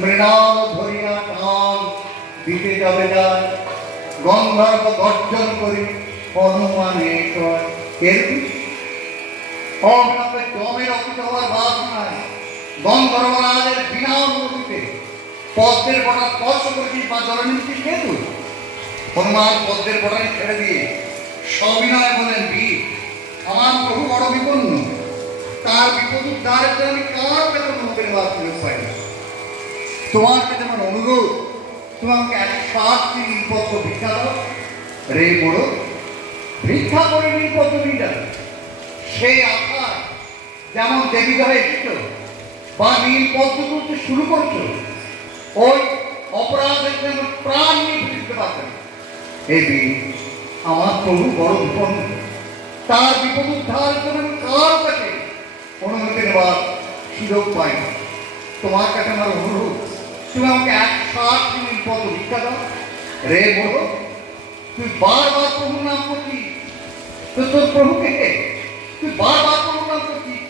মৃণাল ধরিয়া টান দিতে যাবে যার গন্ধর্ব গর্জন করি, হনুমানে জমের অপিত হওয়ার বাস নাই। গন্ধর্বরাজের বিনা অনুমতিতে পদ্মের বটা স্পর্শ করেছিস বা জলে নিচ্ছিস কে তুই? হনুমান পদ্মের বটাই ছেড়ে দিয়ে সবিনয় বলেন বীর, আমার প্রভু বড় বিপন্ন। তার বিপদ আমি কার কাছে অনুমতির বাদ সুযোগ পাই? তোমার কাছে আমার অনুরোধ, তুমি আমাকে এক সাতটি নীলপত্র ভিক্ষা দাও। রে বড় ভিক্ষা করে নীলপত্র যাবে। সেই আশায় যেমন দেবী হয়ে এসেছ, বা নীলপত্র তুলতে শুরু করছ, ওই অপরাধের জন্য প্রাণ নিয়ে ফিরতে পারবে না। এই আমার প্রভু বড় বিপন্ন তার বিপদ জন্য আমি কার কাছে অনুমতি নেওয়ার সুযোগ পাই না তোমার কাছে আমার অনুরোধ, তুমি আমাকে এক সাত মিনিট পদ ভিক্ষা দাও। রে বলো, তুই বারবার প্রভুর নাম করছিস তো তোর প্রভুকে? তুই বারবার প্রভুর নাম করছিস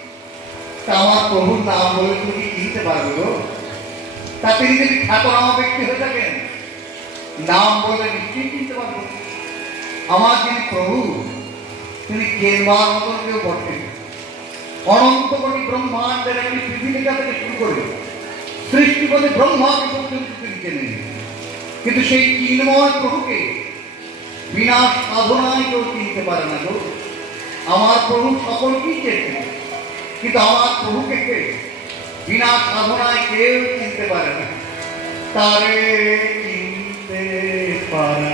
তা আমার প্রভুর নাম বলে তুমি কি চিনতে পারবে গো? তা তিনি যদি খ্যাতনামা ব্যক্তি হয়ে থাকেন, নাম বলে নিশ্চয়ই চিনতে পারব। আমার যিনি প্রভু, তিনি কেনবার মতন কেউ বটেন। অনন্ত কোটি ব্রহ্মাণ্ডের একটি পৃথিবীটা থেকে শুরু করে সৃষ্টিপতি ব্রহ্মাকে পর্যন্ত তিনি চেনেন। কিন্তু সেই চিন্ময় প্রভুকে বিনা সাধনায় কেউ চিনতে পারে না গো। আমার প্রভু সকলকেই চেনেন, কিন্তু আমার প্রভুকে কে? বিনা সাধনায় কেউ চিনতে পারে না। তারে চিনতে পারে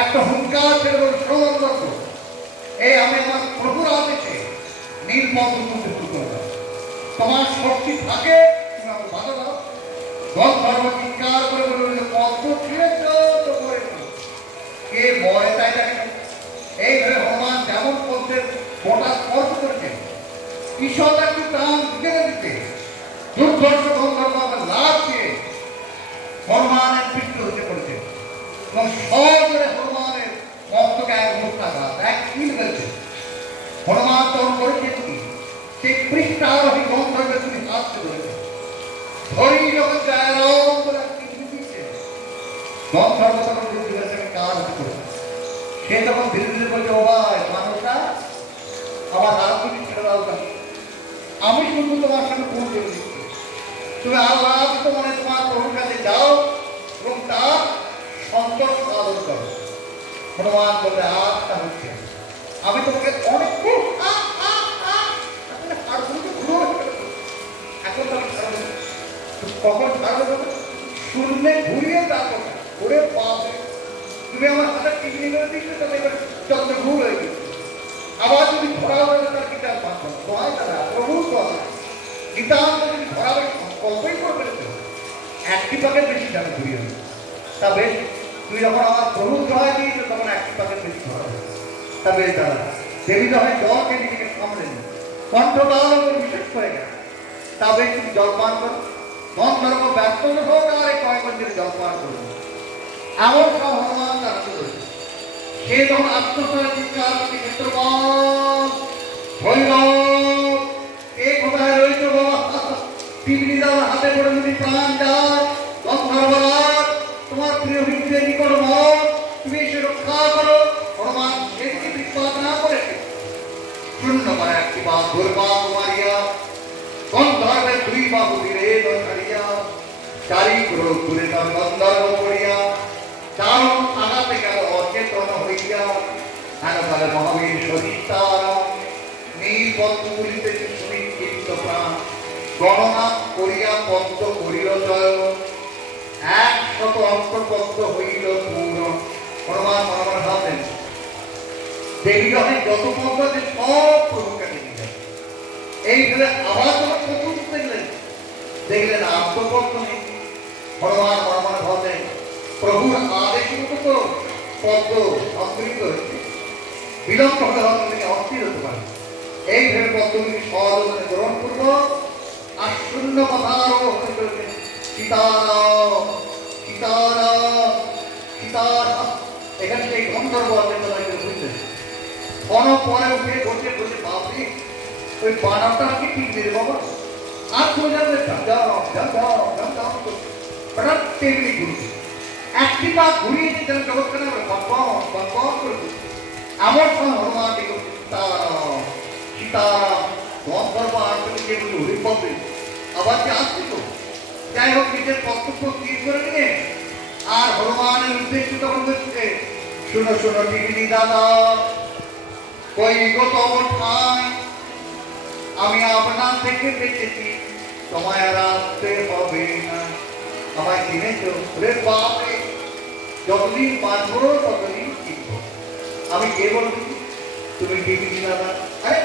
একটা হুঙ্কার বলে সৌন্দর্য এই আমি আমার প্রভুর আদেশে নির্মল করলাম। তোমার শক্তি থাকে, তুমি আমাকে বাধা দাও। দল ধর্ম চিৎকার করে বলে পদ্ম ছিঁড়েছ তো করেছ কে মরে তাই জানি না এই ভেবে হনুমান যেমন পদ্মের গোটা স্পর্শ করেছেন ঈশ্বর একটু প্রাণ ঢুকে দিতে দুর্ধর্ষ গন্ধর্ব লাভ দিয়ে হনুমানের মৃত্যু হতে এবং সজোরে হনুমানের মস্তকে এক মুক্তাঘাত এক কিল ফেলছে হনুমান তখন করেছে কি? সেই পৃষ্ঠারোহী গন্ধর্বের তুমি হাতকে ধরেছে ধরি যখন জয়রাম বলে গন্ধর্ব তখন বুঝতে পেরেছে আমি কার সে তখন ধীরে ধীরে বলছে, ও ভাই, মানুষটা, আমার তুমি ছেড়ে দাও? আমি শুধু তোমার সঙ্গে দিচ্ছি তুমি আল্লাহ তো মানে তোমার প্রভুর কাছে যাও এবং তার সন্তোষ সাধন করো হনুমান বললে আচ্ছা হচ্ছে আমি তোমাকে অনেক আহ, এখন হাড়গুলো ঘুরো। এখন তো। তো কখন ছাড়বো তবে? শুনলে ঘুরিয়ে তারপর ওরে বাপরে। তুমি আমার হাতে টিকলি করে দিচ্ছো তাহলে এবার চন্দ্র ভুল হয়ে গেছে। আবার যদি ধরা হয়ে তার কি তার পাঠ হয় তারা প্রভু তো আছে নিতান্ত যদি ধরা হয় কল্পই করে ফেলেছে। একটি পাকের বেশি দাম ঘুরিয়ে তা বেশ তুই যখন আমার প্রভু ধরা দিয়েছ তখন একটি পাকের বেশি হবে। বেশ দাদা দেবী যখন জলকে নিজেকে সামলে নি কণ্ঠ তাহলে বিশেষ করে গেল। তা বেশ তুমি জলপান করো। মন ধর্ম ব্যস্ত হোক, আর এই কয়েক দিনে জলপান করব এমন সব হনুমান তার সে যখন আত্মসার চিৎকার ক্ষেত্রপাল ভৈরব, এ কোথায় রয়েছে বাবা? পিপড়ি দেওয়ার হাতে করে যদি প্রাণ যায় গন্ধর্বরাজ তোমার প্রিয় ভিত্তিতে নিকট মত তুমি এসে রক্ষা করো হনুমান সেটি বিপদ না করে শূন্য একটি বা দুর্বা মারিয়া গন্ধর্বের দুই বাহু দিলে ছাড়িয়া চারি ক্রোধ তুলে তার গন্ধর্ব করিয়া চারণ আঘাতে গেল অচেতন হইয়া একালে মহাবীর সহিতারা নীল পদ্ম তুলিতেছে সুনিশ্চিন্ত প্রাণ গণনা করিয়া পদ্ম করিল জয় এক শত অন্তপদ্ম হইল পূর্ণ। হনুমান মনোমন ভাবলেন দেবী যত পদ্ম সব এই ভেবে আবার যখন প্রথম দেখলেন। দেখলেন আত্মপদ্ম নেই হনুমান মনোমন ভাবলেন প্রভুর আদেশ মতো তো পদ্ম অঙ্কুরিত হচ্ছে বিলম্ব হতে হতে তিনি অস্থির হতে পারেন। এই ভেবে পদ্মগুলি সহযোগনে গ্রহণ করব আর শূন্য কথার হতে চলবে সীতারাম সীতারাম সীতারাম। এখানে সেই গন্ধর্ব আছে বুঝতে পরে উঠে বসে বসে বাপরে ওই বানাটা কি ঠিক দিলে বাবা। আর চলে যাবে যাও যাও হঠাৎ একটি পা ঘুরিয়ে দিতেন জগৎখানে আমরা এমন সময় হনুমান দেখো সীতারাম সীতারাম গন্ধর্ব আর্থিক যেগুলো হরিপথে আবার যে আসছে তো, যাই হোক, নিজের কর্তব্য স্থির করে নিয়ে আর হনুমানের উদ্দেশ্যে তখন হচ্ছে শোনো শোনো, টিকলি দাদা, কই গো আমি আপনার থেকে দেখেছি, তোমায় আর আসতে হবে না। আমায় চিনেছ রে বাপরে, যতদিন বাঁচবো, ততদিন শিখব আমি কে বলছি তুমি? টিভি দাদা আরে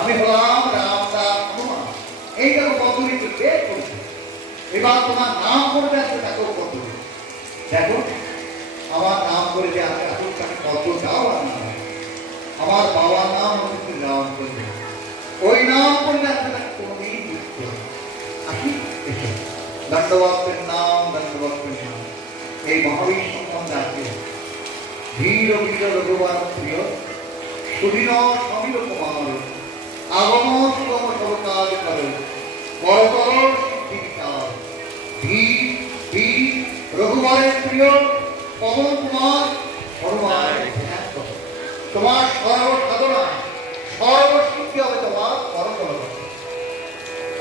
আমি হলাম রাম দাস হনুমান। এই তো বের করছে এবার তোমার নাম করবে আছে দেখো পদ্ধতি দেখো, আমার নাম করে যে আছে আসুন তাকে কত আর আমার বাবার নাম হচ্ছে রাম চন্দ্র ওই নাম করলে আসলে কোনোদিন হবে এসো। দণ্ডবাক্যের নাম দণ্ডবাক্যের নাম। এই মহাবীর সম্বন্ধে আছে। ধীর বীর রঘুবার প্রিয়। সুদিন সমীর কুমার আগম সুগম সবকাজ করে। করতর সিদ্ধিকার ধীর ধীর রঘুবরের প্রিয়। পবন কুমার হনুমান তোমার।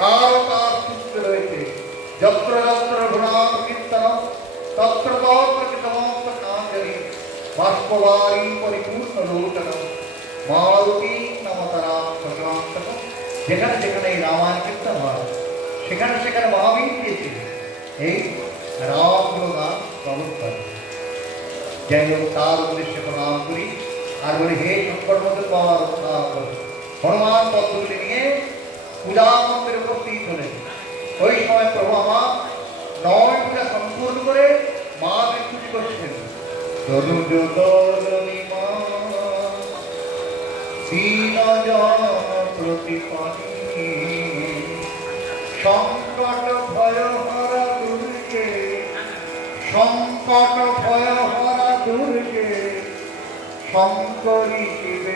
কারকারচিত্র রয়েছে। যত্র যত্র গুণাম কীর্তনম তত্র তত্র কৃতমস্ত কাঞ্জলি বাষ্পবারি পরিপূর্ণ লোটনম মালতী নমতারা প্রকান্তক যেখানে যেখানে এই রামায়ণ কীর্তন হয়, সেখানে সেখানে মহাবীর পেয়েছে এই রামগুলো গান প্রবর্তন যাই হোক, তার উদ্দেশ্যে প্রণাম করি। আর বলি, হে শঙ্কর মধ্যে পাওয়ার হনুমান পদ্মগুলি নিয়ে পূজা মন্দিরে উপস্থিত হলেন ওই সময় প্রভু আমার নয় পূজা সম্পূর্ণ করে মা বিস্তুতি করছেন সংকট ভয় হরা দুর্গে সংকট ভয় হরা দুর্গে শঙ্করী শিবে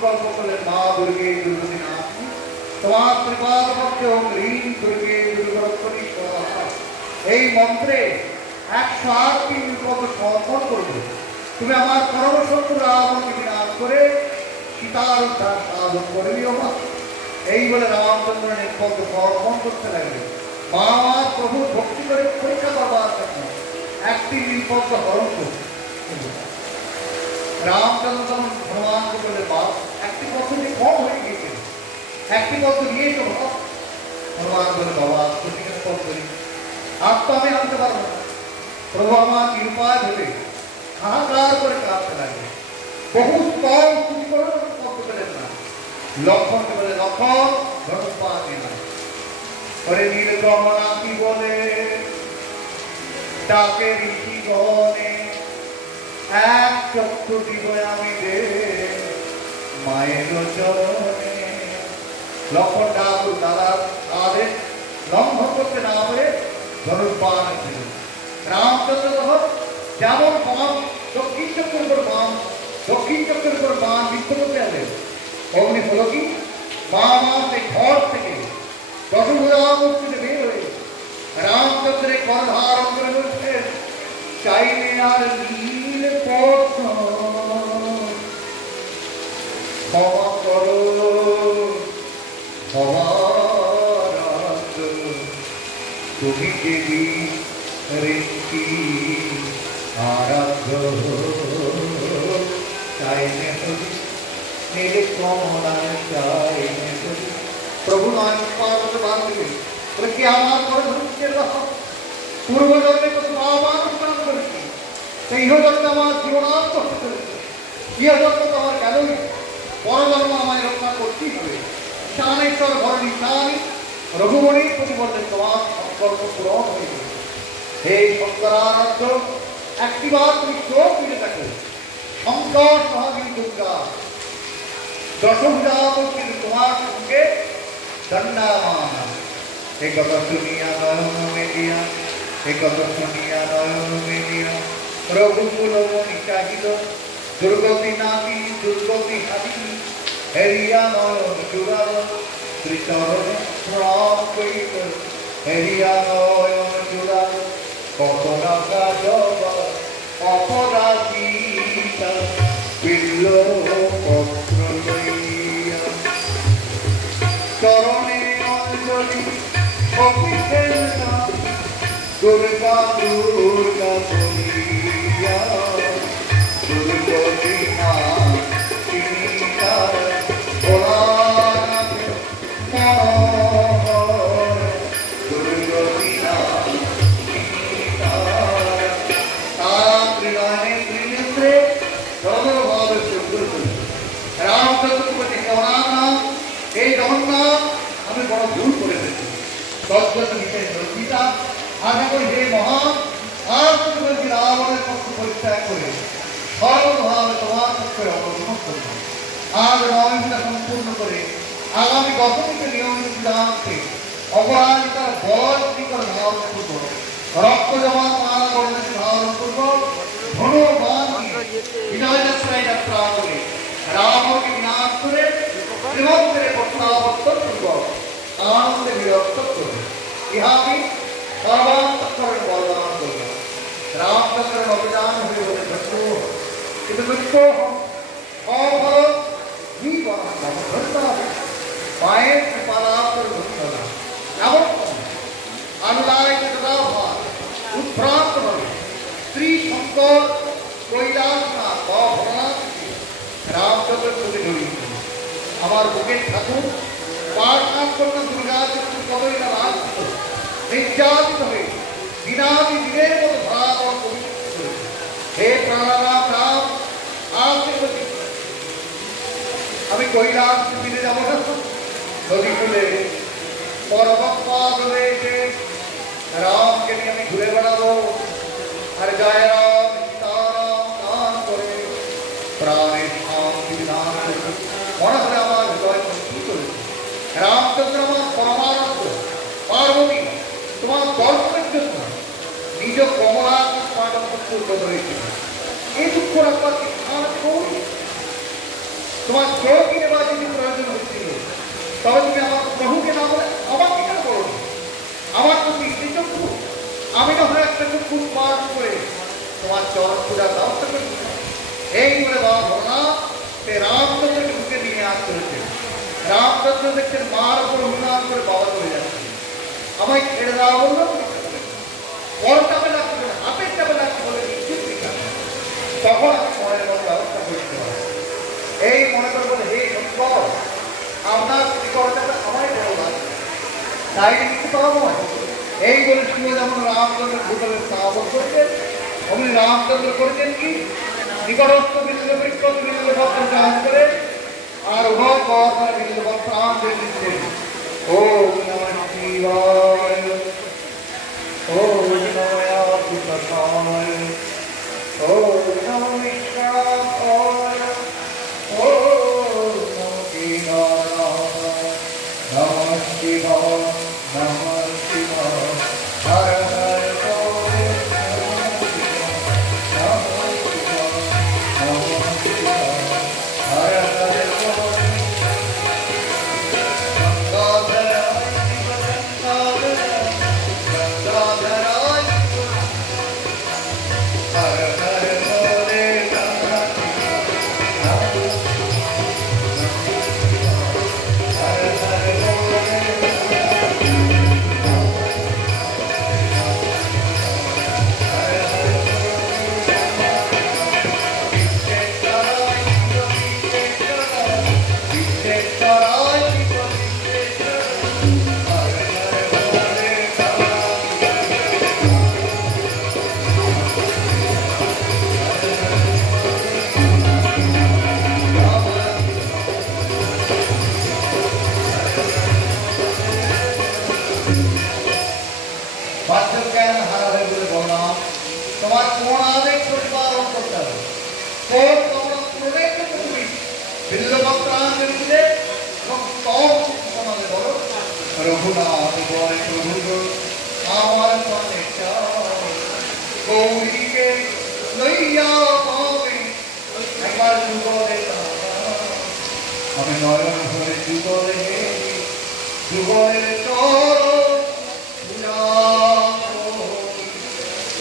সংকল্প মা দুর্গে দুর্গতি নাথ তোমার ত্রিপাদ পক্ষে ওম দুর্গে দুর্গরক্ষণী। এই মন্ত্রে একশো আটটি বিপদ সমর্পণ করবে তুমি আমার পরমশত্রু রাবণকে করে সীতার উদ্ধার সাধন করে নিও মা এই বলে রামচন্দ্র নির্পদ সমর্পণ করতে লাগবে মা আমার প্রভু ভক্তি করে পরীক্ষা করবার জন্য একটি নির্পদ হরণ করবে রামচন্দ্র তখন হনুমানকে বলে বাপ একটি পদ্ধতি কম হয়ে গিয়েছিল একটি পদ্ধতি নিয়ে তো হনুমান বলে, বাবা প্রতিকার পদ্ধতি আর তো আমি আনতে পারব না। প্রভু আমার নিরুপায় ভেবে হাহাকার করে কাঁদতে লাগে বহু স্তর তুমি করে পদ্ম পেলেন না। লক্ষণকে বলে, লক্ষণ ধনুষ পাকে না পরে নীল কমলা কি বলে? ডাকে ঋষি গণে এক চক্ষু দিব আমি রে মায়ের চরণে লক্ষণ ঠাকুর দাদার আদেশ লঙ্ঘন করতে না পারে ধনুর্বাণ ছিল রামচন্দ্র তখন যেমন বাম দক্ষিণ চক্রের উপর বাম দক্ষিণ চক্রের উপর বাম বিদ্ধ করতে হবে অগ্নি হলো কি? মা মা সেই ঘর থেকে দশমূর্তিতে বের হয়ে রামচন্দ্রের কর ধারণ করে বলছেন চাইলে আর নীল পদ্ম ক্ষমা করো ক্ষমারাত তুমি দেবী রেখি আরাধ্য চাইলে হরি নীলে কমলায় চাইলে হরি প্রভু নয় পার্বত বান্ধবী বলে কি আমার করে ধরছে পূর্ব জন্মে কত আবার স্নান করেছি সেই জন্মে আমার জীবনান্ত হতে চলেছে ইহ জন্ম তো আমার গেলই পরজন্ম আমায় রক্ষা করতেই হবে। ঈশানেশ্বর ঘরে ঈশানি রঘুমণির প্রতি বললেন তোমার সংকল্প পূরণ হয়ে গেছে হে শঙ্করারাধ্য একটিবার তুমি চোখ মিলে থাকো শঙ্কর মহাবীর দুর্গা দশভুজা কিন্তু তোমার সঙ্গে দণ্ডামান এ কথা শুনিয়া নয়ন মেলিয়া এ কথা শুনিয়া নয়ন মেলিয়া, রঘুকুল মনি চাহিল দুর্গতি নাতি দুর্গতি হাতি? হেরিয়া নয়ন জুড়াল শ্রীচরণ প্রণাম করিল হেরিয়া জুড়াল কত রাখা জবা অপরাধীতা বিল্ল পত্র চরণে অঞ্জলি দুর্গা দুর্গা ধনুবান বিজয় যাত্রায় যাত্রা করে রামকে বিনাশ করে শ্রীমন্তের প্রত্যাবর্তন করব আনন্দে বিরক্ত করবে ইহাকে সর্বান্তকরণ বর্ণনা করবে রামচন্দ্রের অভিযান হয়ে বলে মৃত্যু কিন্তু মৃত্যু অভারত জীবন মায়ের কৃপালাপের ঘটনা এমন আনুদায় তদাভার উদ্ভ্রান্ত হবে স্ত্রী শঙ্কর কৈলাসনাথ আমার বুকের ঠাকুর পাঠনাথ কন্যা দুর্গা চন্দ্র কবরিতা লাভ নির্যাতিত হয়ে দিনাদি দিনের মতো ভয়াবহ হে প্রাণারাম রাম আশীর্বাদ আমি কৈলাস ফিরে যাব না নদী খুলে পরমপাদ রামকে নিয়ে আমি ঘুরে বেড়াবো। আর জয় রাম তোমার দর্শনের নিজ হয়েছিল এই দুঃখ রাখবার তোমার চোখ নেবার যদি প্রয়োজন হচ্ছিল তবে তুমি আমার প্রভুকে না বলে কেন আমার প্রতি কৃতজ্ঞ আমি না হয় একটা চক্ষু পাঠ করে তোমার চরণ ব্যবস্থা এই বলে বাবা ভোলানাথ, সে রামচন্দ্রকে বুকে নিয়ে আসতে হয়েছে। রামচন্দ্র দেখছেন মার উপর অভিমান করে বাবা চলে যাচ্ছে। আমায় ছেড়ে দেওয়া বলল পরটা বেলা কি বলে হাতের বেলা কি বলে নিশ্চিত ঠিক আছে। তখন আমি ব্যবস্থা করতে এই মনে করে বলে হে শঙ্কর আপনার কৃতজ্ঞতা আমারই বড় লাগে তাই পারব এই বলে শিব যেমন রামচন্দ্র ভূতলের স্থাপন করছেন অমনি রামচন্দ্র করেছেন কি? নিকটস্থ বিল্ল বৃক্ষ বিল্ল পত্র চাষ করে আর উভয় পর বিল্ল পত্র আম ও নমঃ শিবায় ও বাধ্যজ্ঞান হারাবে বলে বললাম তোমার কোন আবেগ প্রতিপালন করতে হবে কোন তোমার প্রবেশ তুমি বিল্লপত্রাণ দিলে এবং কম সমাজে বলো রঘুনাথ বয় প্রভু আমার মনে চায় গৌরীকে লইয়া পাবে একবার যুগলে আমি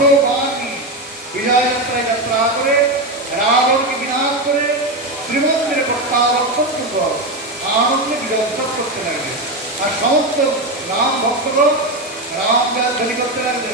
ভগবানী বিজয় যাত্রায় যাত্রা করে রাবণকে বিনাশ করে শ্রীমন্দিরে প্রত্যাবর্তন আনন্দে বিজয় করতে লাগবে আর সমস্ত রাম ভক্তগণ রাম ধ্বনি করতে লাগবে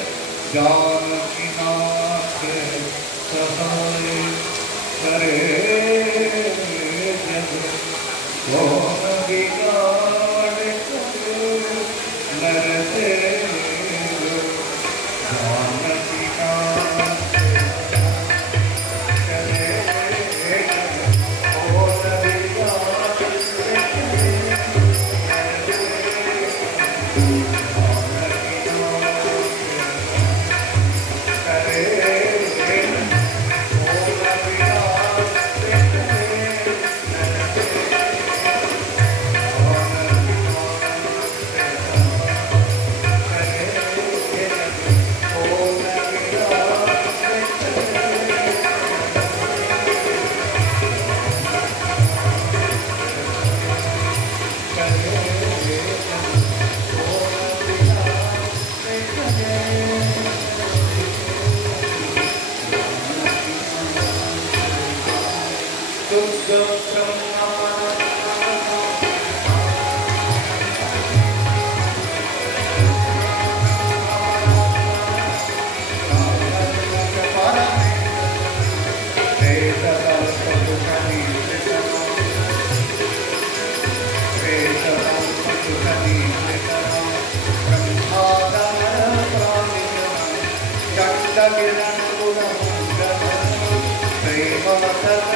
uma matéria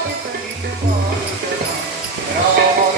Oh.